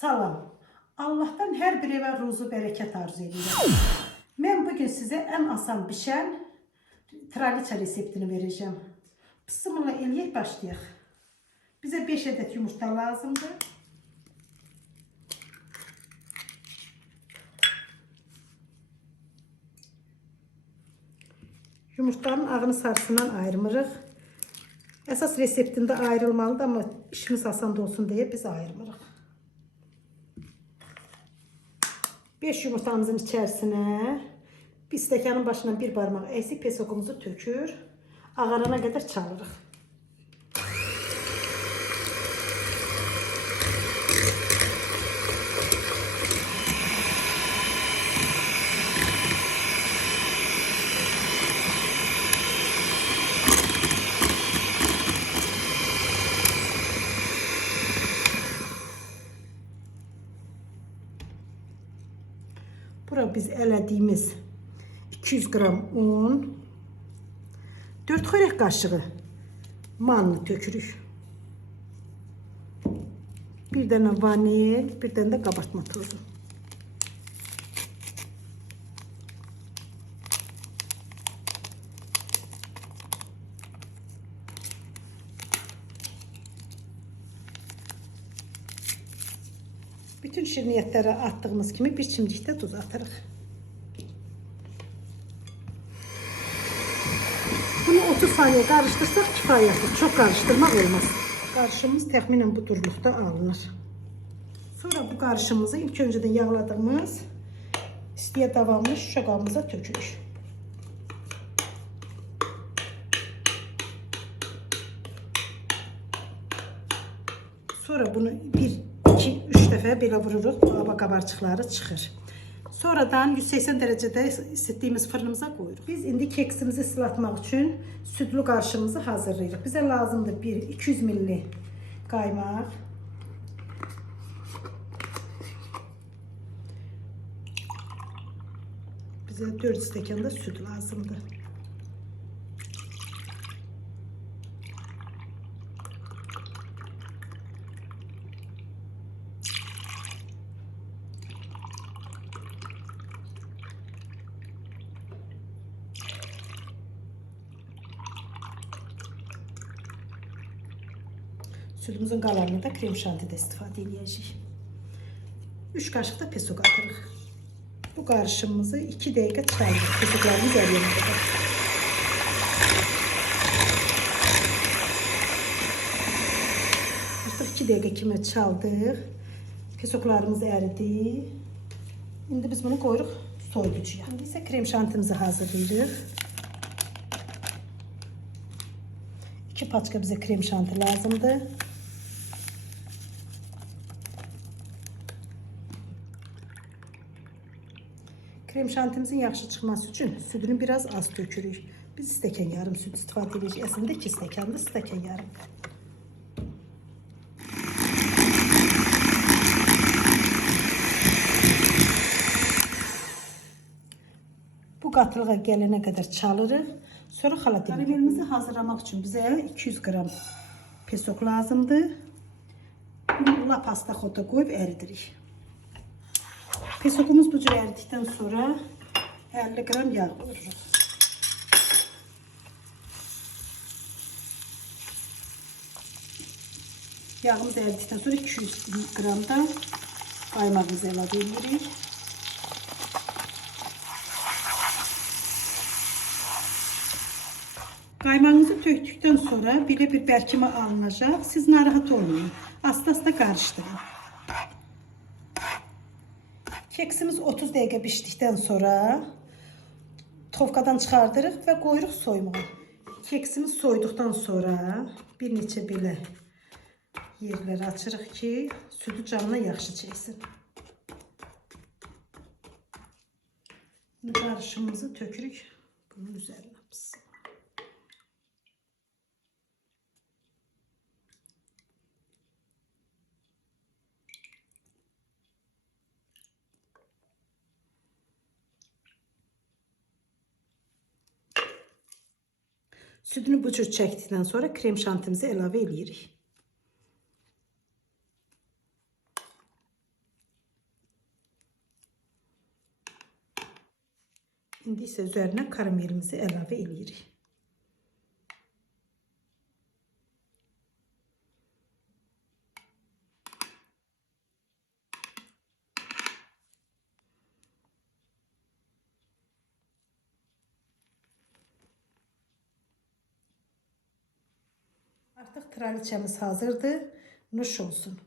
Salam. Allah'tan her bir eve ruzu bereket arzu ediyorum. Ben bugün size en asan pişen traliçe reseptini vereceğim. Bismillah eleyek başlayalım. Bize 5 adet yumurta lazımdı. Yumurtanın ağını sarısından ayırmırıq. Əsas reseptində ayrılmalıdır, amma işimiz asan da olsun deyə biz ayırmırıq. 5 yumurtamızın içərisinə bir stəkanın başına bir barmaq əksik pesokumuzu tökür, ağarana qədər çalırıq. Bura biz elədiyimiz 200 qram un, 4 xörək qaşığı manlı tökürük. Bir dənə vanil, bir dənə də qabartma tozu. Bütün şirniyyətlərə attığımız kimi bir çimdikdə duz atırıq. Bunu 30 saniye karıştırsak kifayetli. Çok karıştırmak olmaz. Karışımımız təxminən bu durluqda alınır. Sonra bu karışımımızı ilk önceden yağladığımız istiyə davamlı şüşə qabımıza. Sonra bunu bir, iki, üç dəfə belə vururuq. Hava qabarcıqları çıxır. Sonradan 180 derecede ısıttığımız fırınımıza koyuyoruz. Biz indi keksimizi ıslatmak için sütlü karışımımızı hazırlayırıq. Bize lazımdır bir 200 milli kaymaq. Bize 4 stəkan da süt lazımdır. Sütümüzün qalanını da krem şantidə istifadə edəcəyik. 3 qaşıq da peso qatırıq. Bu qarışımımızı 2 dəqiqə çayırıq. Pesoqlarımız əriyənə qədər. Artıq 2 dəqiqə kimi çaldıq. Pesoqlarımız əridi. İndi biz bunu qoyuruq soyuducuya. İndi isə krem şantimizi hazırlayırıq. 2 paçka bizə krem şanti lazımdır. Krem şantimizin yaxşı çıxması üçün südünü biraz az tökürük. Biz stəkan yarım süd istifadə edirik. Əslində 2 stəkandır, stəkan yarım. Bu qatılığa gələnə qədər çalırıq. Sonra xaladelimizi Karamelimizi hazırlamaq üçün bizə 200 qram pesok lazımdır. Bunu lap asta xoda qoyub əridirik. Pesokumuz bu cür əridikdən sonra 50 qram yağ vururuq. Yağımız əridikdən sonra 200 qram da qaymağımızı əlavə edirik. Qaymağınızı töktükdən sonra belə bir bərkimə alınacaq. Siz narahat olmayın. Asta-asta qarışdırın. Keksimiz 30 dəqiqə bişdikdən sonra tovkadan çıxardırıq və qoyuruq soymağa. Keksimiz soyduqdan sonra bir neçə belə yerləri açırıq ki, südü canına yaxşı çəksin. İndi Qarışımımızı tökürük bunun üzərinə. Sütünü bu cür çəkdikdən sonra krem şantimizi əlavə eləyirik. İndi isə üzərinə karamelimizi əlavə eləyirik. Artıq traliçəmiz hazırdır. Nuş olsun.